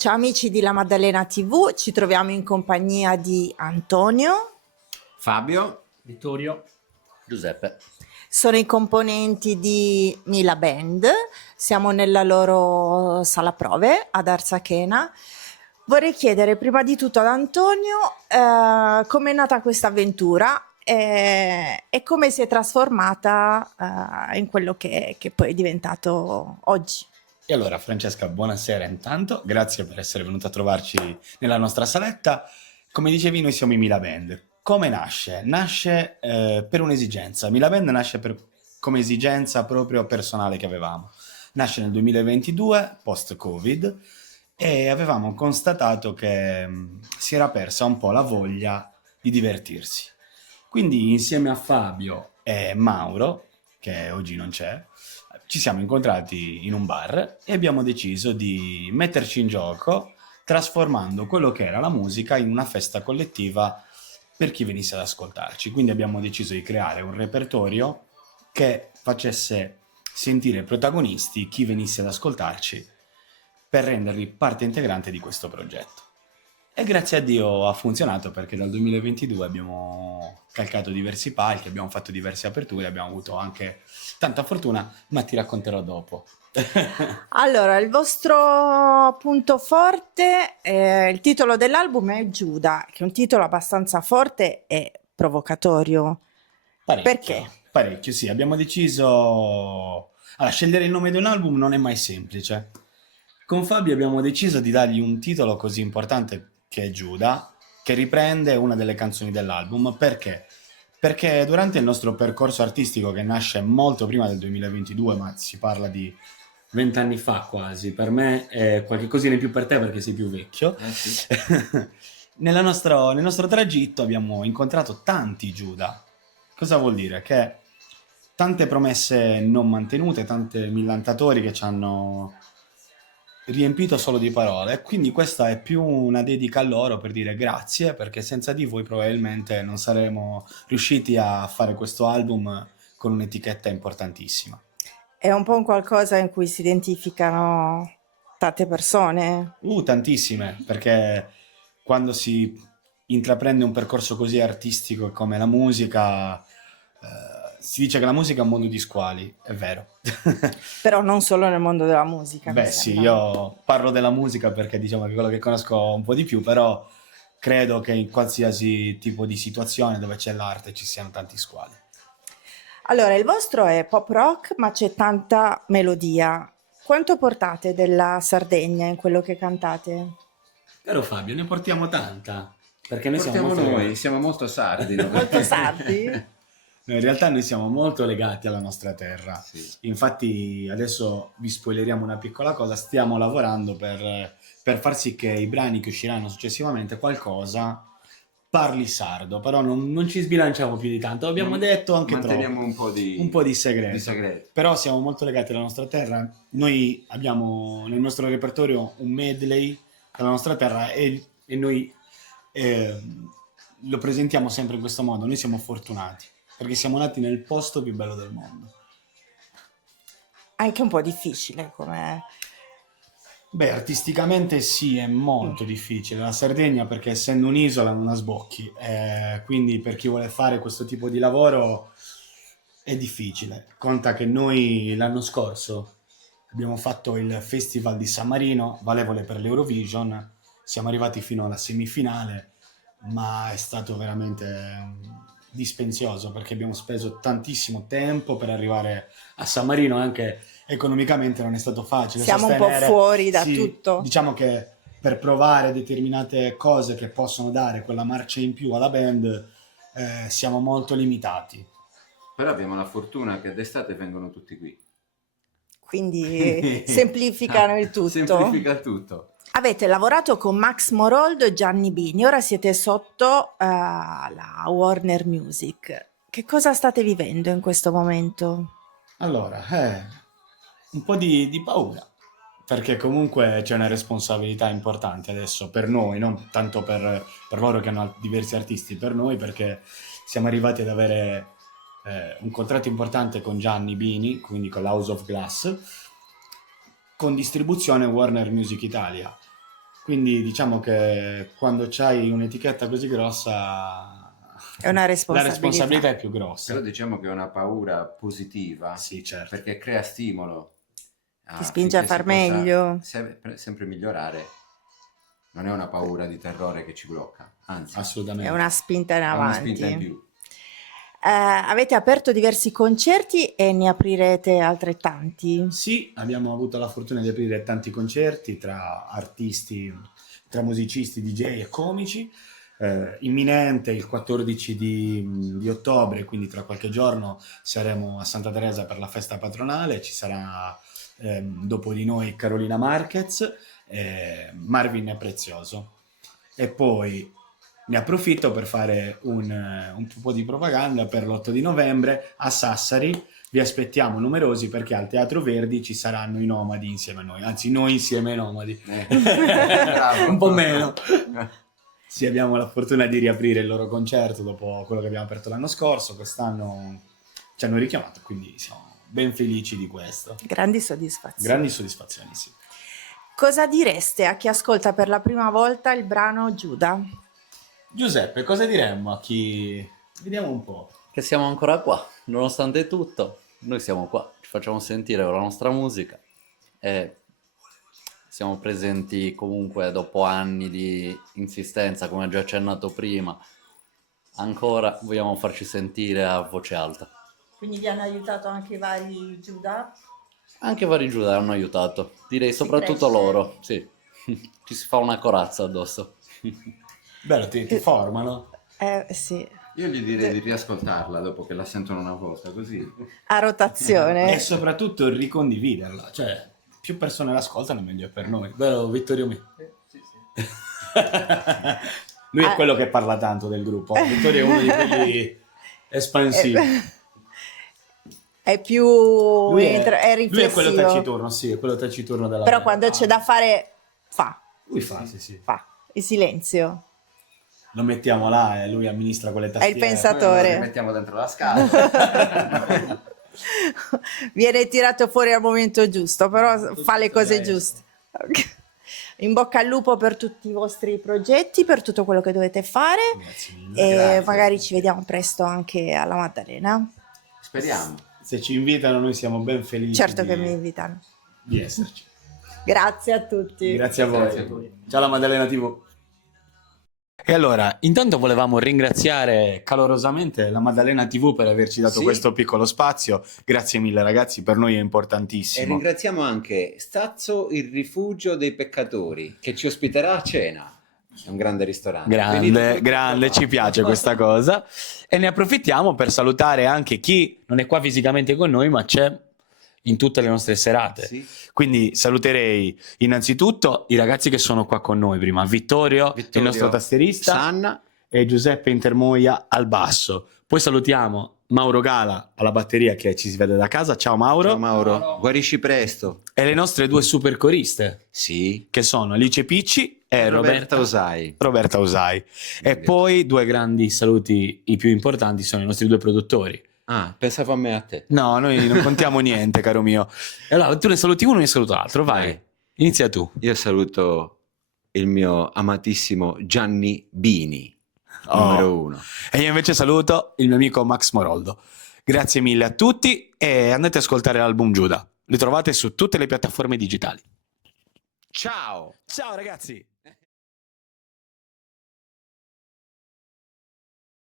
Ciao amici di La Maddalena TV, ci troviamo in compagnia di Antonio. Fabio, Vittorio. Giuseppe. Sono i componenti di Mila Band, siamo nella loro sala prove ad Arzachena. Vorrei chiedere prima di tutto ad Antonio come è nata questa avventura e come si è trasformata in quello che poi è diventato oggi. E allora Francesca, buonasera intanto, grazie per essere venuta a trovarci nella nostra saletta. Come dicevi, noi siamo i Mila Band. Come nasce? Nasce per un'esigenza. Mila Band nasce come esigenza proprio personale che avevamo. Nasce nel 2022, post-Covid, e avevamo constatato che si era persa un po' la voglia di divertirsi. Quindi insieme a Fabio e Mauro, che oggi non c'è, ci siamo incontrati in un bar e abbiamo deciso di metterci in gioco trasformando quello che era la musica in una festa collettiva per chi venisse ad ascoltarci. Quindi abbiamo deciso di creare un repertorio che facesse sentire protagonisti chi venisse ad ascoltarci per renderli parte integrante di questo progetto. E grazie a Dio ha funzionato, perché dal 2022 abbiamo calcato diversi palchi, abbiamo fatto diverse aperture, abbiamo avuto anche tanta fortuna, ma ti racconterò dopo. Allora, il vostro punto forte, il titolo dell'album è Giuda, che è un titolo abbastanza forte e provocatorio. Parecchio, Perché? parecchio, sì. Abbiamo deciso... Allora, scegliere il nome di un album non è mai semplice. Con Fabio abbiamo deciso di dargli un titolo così importante che è Giuda, che riprende una delle canzoni dell'album. Perché? Perché durante il nostro percorso artistico, che nasce molto prima del 2022, ma si parla di 20 anni fa quasi, per me è qualche cosina in più per te perché sei più vecchio. sì. Nel nostro tragitto abbiamo incontrato tanti Giuda. Cosa vuol dire? Che tante promesse non mantenute, tanti millantatori che ci hanno riempito solo di parole. Quindi questa è più una dedica a loro per dire grazie, perché senza di voi probabilmente non saremmo riusciti a fare questo album con un'etichetta importantissima. È un po' un qualcosa in cui si identificano tante persone. Tantissime, perché quando si intraprende un percorso così artistico come la musica, si dice che la musica è un mondo di squali, è vero. Però non solo nel mondo della musica, mi Beh sì, sembra. io parlo della musica perché diciamo che è quello che conosco un po' di più, però credo che in qualsiasi tipo di situazione dove c'è l'arte ci siano tanti squali. Allora, il vostro è pop rock, ma c'è tanta melodia. Quanto portate della Sardegna in quello che cantate? Caro Fabio, ne portiamo tanta, perché noi siamo Portiamo molto... noi, siamo molto sardi. No? Molto sardi? No, in realtà noi siamo molto legati alla nostra terra. Sì. Infatti adesso vi spoileriamo una piccola cosa, stiamo lavorando per far sì che i brani che usciranno successivamente qualcosa parli sardo, però non ci sbilanciamo più di tanto, abbiamo detto anche Manteniamo troppo. un po' di segreto. di segreto. Però siamo molto legati alla nostra terra, noi abbiamo nel nostro repertorio un medley della nostra terra e noi lo presentiamo sempre in questo modo, noi siamo fortunati perché siamo nati nel posto più bello del mondo. Anche un po' difficile come... Beh, artisticamente sì, è molto difficile. La Sardegna, perché essendo un'isola non ha sbocchi, quindi per chi vuole fare questo tipo di lavoro è difficile. Conta che noi l'anno scorso abbiamo fatto il Festival di San Marino, valevole per l'Eurovision, siamo arrivati fino alla semifinale, ma è stato veramente dispendioso perché abbiamo speso tantissimo tempo per arrivare a San Marino, anche economicamente non è stato facile Siamo un po' sostenere. fuori da Sì, tutto. diciamo che per provare determinate cose che possono dare quella marcia in più alla band siamo molto limitati. Però abbiamo la fortuna che d'estate vengono tutti qui. Quindi semplificano il tutto. Semplifica tutto. Avete lavorato con Max Moroldo e Gianni Bini, ora siete sotto la Warner Music. Che cosa state vivendo in questo momento? Allora, un po' di paura, perché comunque c'è una responsabilità importante adesso per noi, non tanto per loro che hanno diversi artisti, per noi perché siamo arrivati ad avere un contratto importante con Gianni Bini, quindi con l'House of Glass, con distribuzione Warner Music Italia. Quindi diciamo che quando c'hai un'etichetta così grossa, È una la responsabilità. responsabilità è più grossa. Però diciamo che è una paura positiva, Sì, certo. perché crea stimolo. Ti spinge a affinché far si possa meglio. sempre migliorare. Non è una paura di terrore che ci blocca, anzi, È Assolutamente. una spinta in è una spinta in avanti. più. Avete aperto diversi concerti e ne aprirete altrettanti? Sì, abbiamo avuto la fortuna di aprire tanti concerti tra artisti, tra musicisti, DJ e comici. Imminente il 14 di ottobre, quindi tra qualche giorno, saremo a Santa Teresa per la festa patronale. Ci sarà dopo di noi Carolina Marquez, Marvin è Prezioso. E poi ne approfitto per fare un po' di propaganda per l'8 di novembre a Sassari. Vi aspettiamo numerosi perché al Teatro Verdi ci saranno i Nomadi insieme a noi, anzi noi insieme ai Nomadi. Bravo. Un po' meno. Sì, abbiamo la fortuna di riaprire il loro concerto dopo quello che abbiamo aperto l'anno scorso. Quest'anno ci hanno richiamato, quindi siamo ben felici di questo. Grandi soddisfazioni. Grandi soddisfazioni, sì. Cosa direste a chi ascolta per la prima volta il brano Giuda? Giuseppe, cosa diremmo a chi... Vediamo un po'. Che siamo ancora qua, nonostante tutto, noi siamo qua, ci facciamo sentire con la nostra musica e siamo presenti comunque dopo anni di insistenza, come già accennato prima, ancora vogliamo farci sentire a voce alta. Quindi vi hanno aiutato anche i vari Giuda? Anche vari Giuda hanno aiutato, direi soprattutto cresce. loro, sì, ci si fa una corazza addosso. Bello, ti formano. Sì, Io gli direi di riascoltarla dopo che la sentono una volta, così. a rotazione. E soprattutto ricondividerla, cioè più persone l'ascoltano meglio è per noi, vero Vittorio Mi? Lui è quello che parla tanto del gruppo, Vittorio è uno di quelli espansivi. È più Lui è è quello riflessivo. taciturno, sì, è quello taciturno della Però band. quando c'è da fare, fa Lui fa, sì. il silenzio. Lo mettiamo là e lui amministra quelle È il tastiere. Poi lo pensatore. rimettiamo dentro la scatola. Viene tirato fuori al momento giusto, però fa le cose giuste. Ok. In bocca al lupo per tutti i vostri progetti, per tutto quello che dovete fare Grazie mille. e Grazie. magari ci vediamo presto anche alla Maddalena. Speriamo. Se ci invitano noi siamo ben felici Certo di, che mi invitano. di esserci. Grazie a tutti. Grazie a voi. Grazie a voi. Ciao la Maddalena TV. E allora, intanto volevamo ringraziare calorosamente la Maddalena TV per averci dato Sì. questo piccolo spazio. Grazie mille ragazzi, per noi è E importantissimo. ringraziamo anche Stazzo, il rifugio dei peccatori, che ci ospiterà a cena. È un grande ristorante. Venite Grande, tutti grande, qua. ci piace questa cosa. E ne approfittiamo per salutare anche chi non è qua fisicamente con noi, ma c'è in tutte le nostre serate. Sì. Quindi saluterei innanzitutto i ragazzi che sono qua con noi prima, Vittorio il nostro tastierista, Sanna, e Giuseppe Intermoia al basso. Poi salutiamo Mauro Gala alla batteria che ci si vede da casa. Ciao Mauro. ciao Mauro, guarisci presto. E le nostre due super coriste Sì. che sono Alice Picci e Roberta Osai. Roberta Usai. E poi due grandi saluti, i più importanti sono i nostri due produttori. Ah, pensavo a me e a te. No, noi non contiamo niente, caro mio. E allora tu ne saluti uno e io ne saluto l'altro, vai. Vai. Inizia tu. Io saluto il mio amatissimo Gianni Bini, Oh. numero 1. E io invece saluto il mio amico Max Moroldo. Grazie mille a tutti e andate ad ascoltare l'album Giuda. Li trovate su tutte le piattaforme digitali. Ciao! Ciao ragazzi!